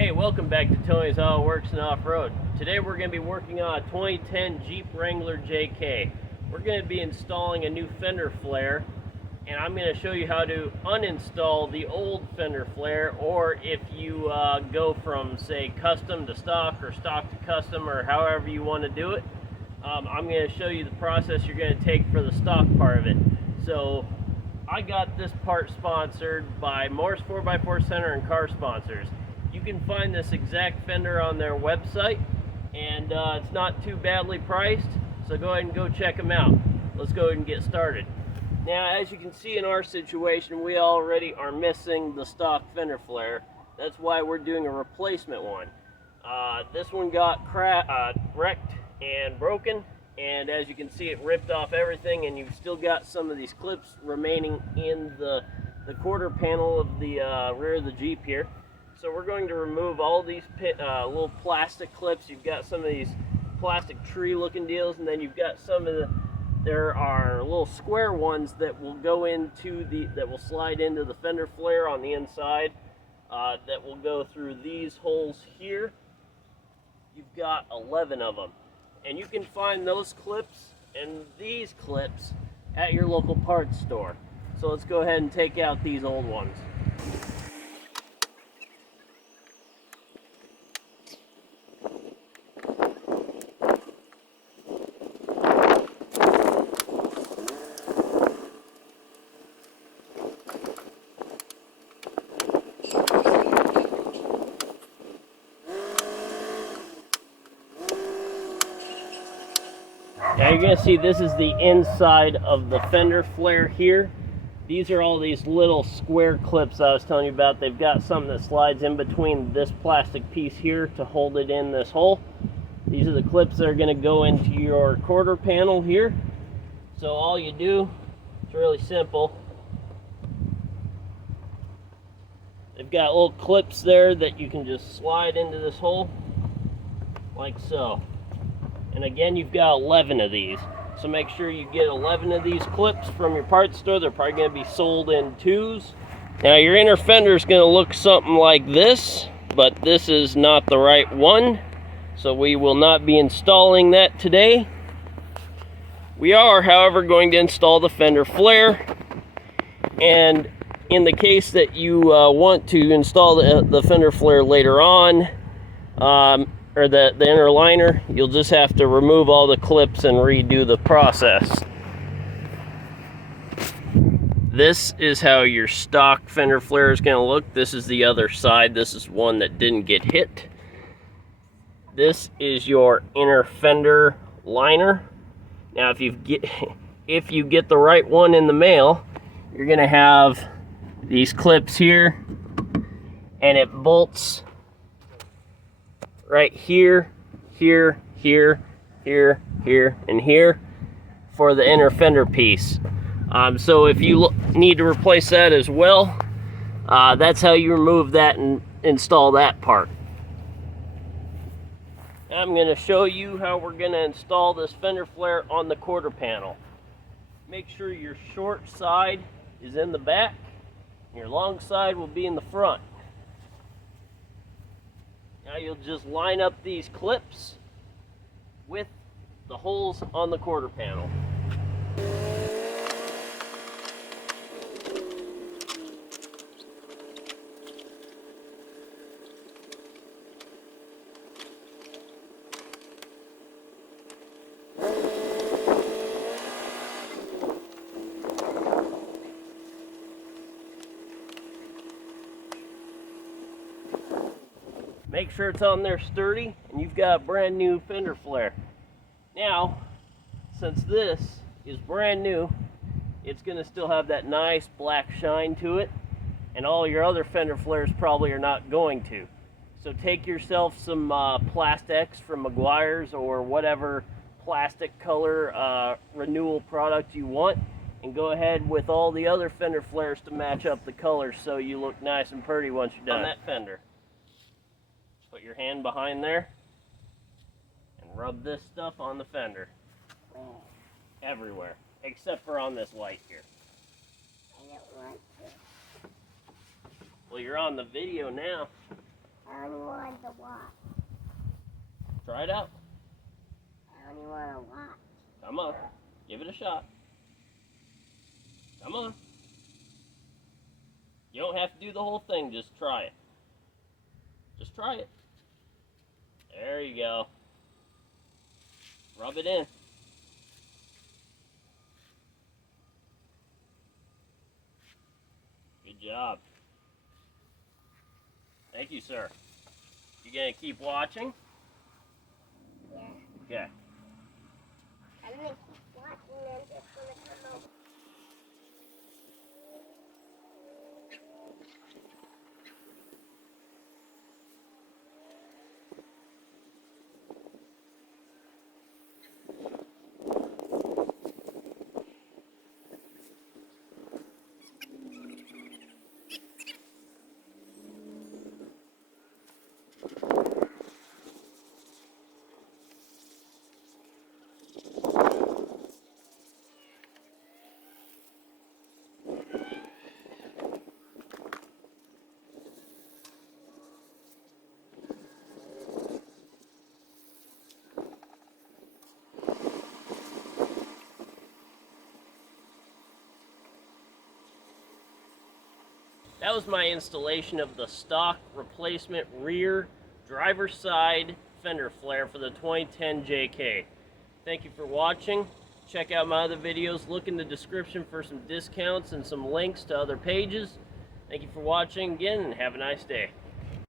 Hey, welcome back to Tony's Auto Works and Off-Road. Today we're going to be working on a 2010 Jeep Wrangler JK. We're going to be installing a new fender flare, and I'm going to show you how to uninstall the old fender flare, or if you go from, say, custom to stock or stock to custom, or however you want to do it. I'm going to show you the process you're going to take for the stock part of it. So I got this part sponsored by Morris 4x4 Center and Car Sponsors. You can find this exact fender on their website, and it's not too badly priced, so go ahead and go check them out. Let's go ahead and get started. Now, as you can see in our situation, we already are missing the stock fender flare. That's why we're doing a replacement one. This one got wrecked and broken, and as you can see, it ripped off everything, and you've still got some of these clips remaining in the quarter panel of the rear of the Jeep here. So we're going to remove all these little plastic clips. You've got some of these plastic tree looking deals, and then you've got some of there are little square ones that will go into that will slide into the fender flare on the inside, that will go through these holes here. You've got 11 of them, and you can find those clips and these clips at your local parts store. So let's go ahead and take out these old ones. Now you're going to see this is the inside of the fender flare here. These are all these little square clips I was telling you about. They've got something that slides in between this plastic piece here to hold it in this hole. These are the clips that are going to go into your quarter panel here. So all you do, it's really simple. They've got little clips there that you can just slide into this hole like so. And again, you've got 11 of these. So make sure you get 11 of these clips from your parts store. They're probably going to be sold in twos. Now your inner fender is going to look something like this, but this is not the right one. So we will not be installing that today. We are, however, going to install the fender flare. And in the case that you want to install the fender flare later on, or the inner liner, you'll just have to remove all the clips and redo the process. This is how your stock fender flare is going to look. This is the other side. This is one that didn't get hit. This is your inner fender liner. Now if you get the right one in the mail, you're going to have these clips here, and it bolts right here, here, here, here, here, and here for the inner fender piece. So if you need to replace that as well, that's how you remove that and install that part. Now I'm going to show you how we're going to install this fender flare on the quarter panel. Make sure your short side is in the back, and your long side will be in the front. Now you'll just line up these clips with the holes on the quarter panel. Make sure it's on there sturdy, and you've got a brand new fender flare. Now, since this is brand new, it's going to still have that nice black shine to it, and all your other fender flares probably are not going to. So take yourself some Plastex from Meguiar's or whatever plastic color renewal product you want, and go ahead with all the other fender flares to match up the colors so you look nice and pretty once you're done on that fender. Put your hand behind there and rub this stuff on the fender. Everywhere, except for on this light here. I don't want to. Well, you're on the video now. I only want to watch. Try it out. I only want to watch. Come on. Give it a shot. Come on. You don't have to do the whole thing. Just try it. Just try it. There you go. Rub it in. Good job. Thank you, sir. You gonna keep watching? Yeah. Okay. I'm going to keep watching and I'm just going to come over. That was my installation of the stock replacement rear driver's side fender flare for the 2010 JK. Thank you for watching. Check out my other videos. Look in the description for some discounts and some links to other pages. Thank you for watching again and have a nice day.